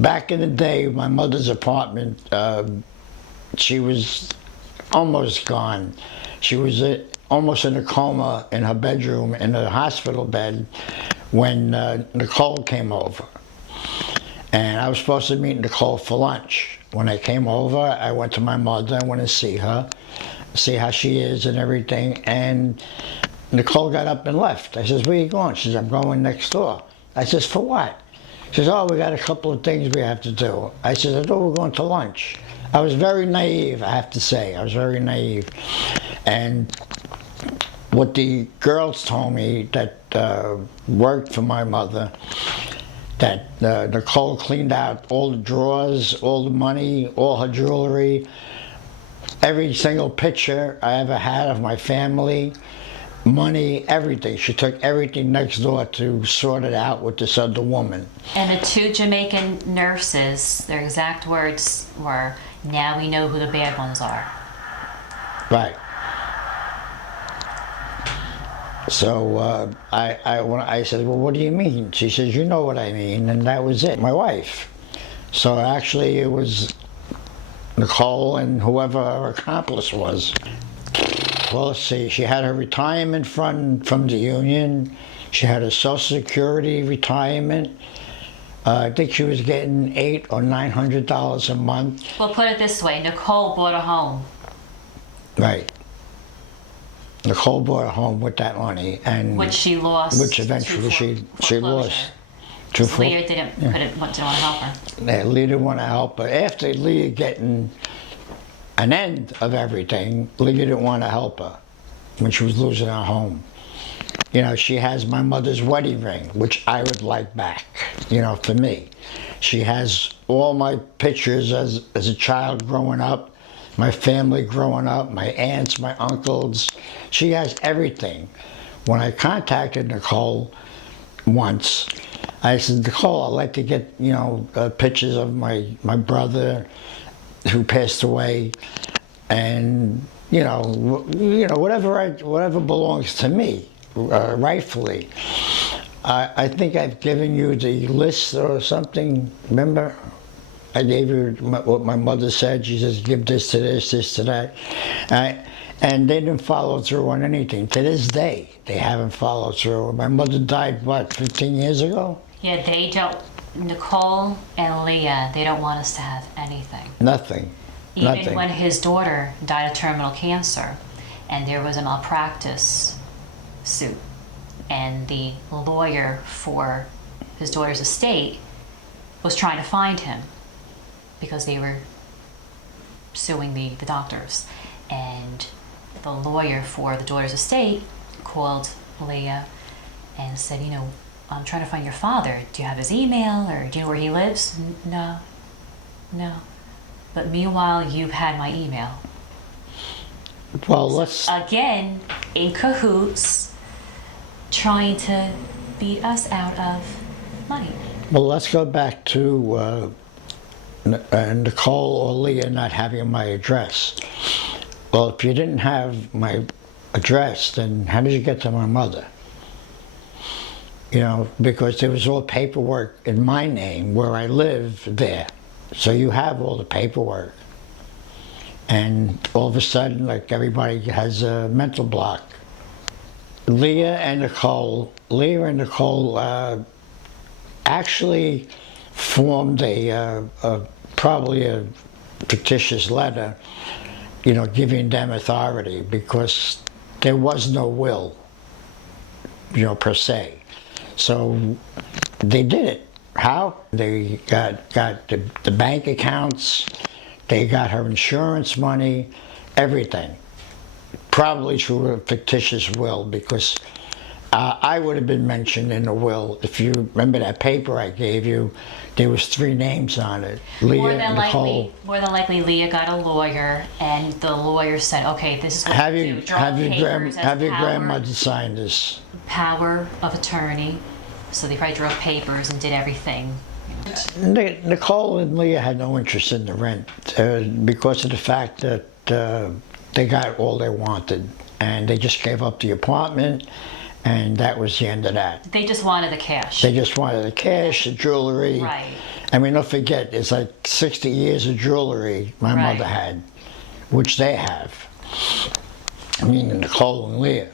Back in the day, my mother's apartment, she was almost gone. She was almost in a coma in her bedroom in a hospital bed when Nicole came over. And I was supposed to meet Nicole for lunch. When I came over, I went to my mother. I went to see her, see how she is and everything. And Nicole got up and left. I says, "Where you going?" She says, "I'm going next door." I says, "For what?" She says, "Oh, we got a couple of things we have to do." I said, "I thought we were going to lunch." I was very naive, I have to say. I was very naive. And what the girls told me that worked for my mother, that Nicole cleaned out all the drawers, all the money, all her jewelry, every single picture I ever had of my family, money, everything. She took everything next door to sort it out with this other woman. And the two Jamaican nurses, their exact words were, "Now we know who the bad ones are." Right. So I said, "Well, what do you mean?" She says, "You know what I mean," and that was it. My wife. So actually it was Nicole and whoever her accomplice was. Well, let's see, she had her retirement fund from the union. She had a Social Security retirement. I think she was getting $800 or $900 a month. Well, put it this way, Nicole bought a home. Right. Nicole bought a home with that money, and which she lost. Which eventually she lost. Leah didn't want to help her. Yeah, Leah didn't want to help her. After Leah getting an end of everything, Leah didn't want to help her when she was losing her home. You know, she has my mother's wedding ring, which I would like back, you know, for me. She has all my pictures as a child growing up, my family growing up, my aunts, my uncles. She has everything. When I contacted Nicole once, I said, "Nicole, I'd like to get, you know, pictures of my brother who passed away, and you know, whatever belongs to me, rightfully." I think I've given you the list or something. Remember, I gave you what my mother said. She says, "Give this to this to that," and they didn't follow through on anything. To this day, they haven't followed through. My mother died, what, 15 years ago? Yeah, they don't. Nicole and Leah, they don't want us to have anything. Nothing. Even Nothing. when his daughter died of terminal cancer, and there was a malpractice suit, and the lawyer for his daughter's estate was trying to find him because they were suing the doctors. And the lawyer for the daughter's estate called Leah and said, "You know, I'm trying to find your father. Do you have his email, or do you know where he lives?" No. But meanwhile, you've had my email. Well, let's... Again, in cahoots, trying to beat us out of money. Well, let's go back to Nicole or Leah not having my address. Well, if you didn't have my address, then how did you get to my mother? You know, because there was all paperwork in my name where I live there. So you have all the paperwork. And all of a sudden, like, everybody has a mental block. Leah and Nicole actually formed probably a fictitious letter, you know, giving them authority, because there was no will, you know, per se. So they did it. How? They got the bank accounts, they got her insurance money, everything. Probably through a fictitious will, because I would have been mentioned in the will. If you remember that paper I gave you, there was 3 names on it. Leah, Nicole. More than likely, Leah got a lawyer, and the lawyer said, "Okay, this is what you do. Have your grandmother sign this. Power of attorney." So they probably drew up papers and did everything. Nicole and Leah had no interest in the rent because of the fact that they got all they wanted, and they just gave up the apartment, and that was the end of that. They just wanted the cash. They just wanted the cash, the jewelry, right, I mean, don't forget, it's like 60 years of jewelry my Right. mother had, which they have. I mean, Nicole and Leah.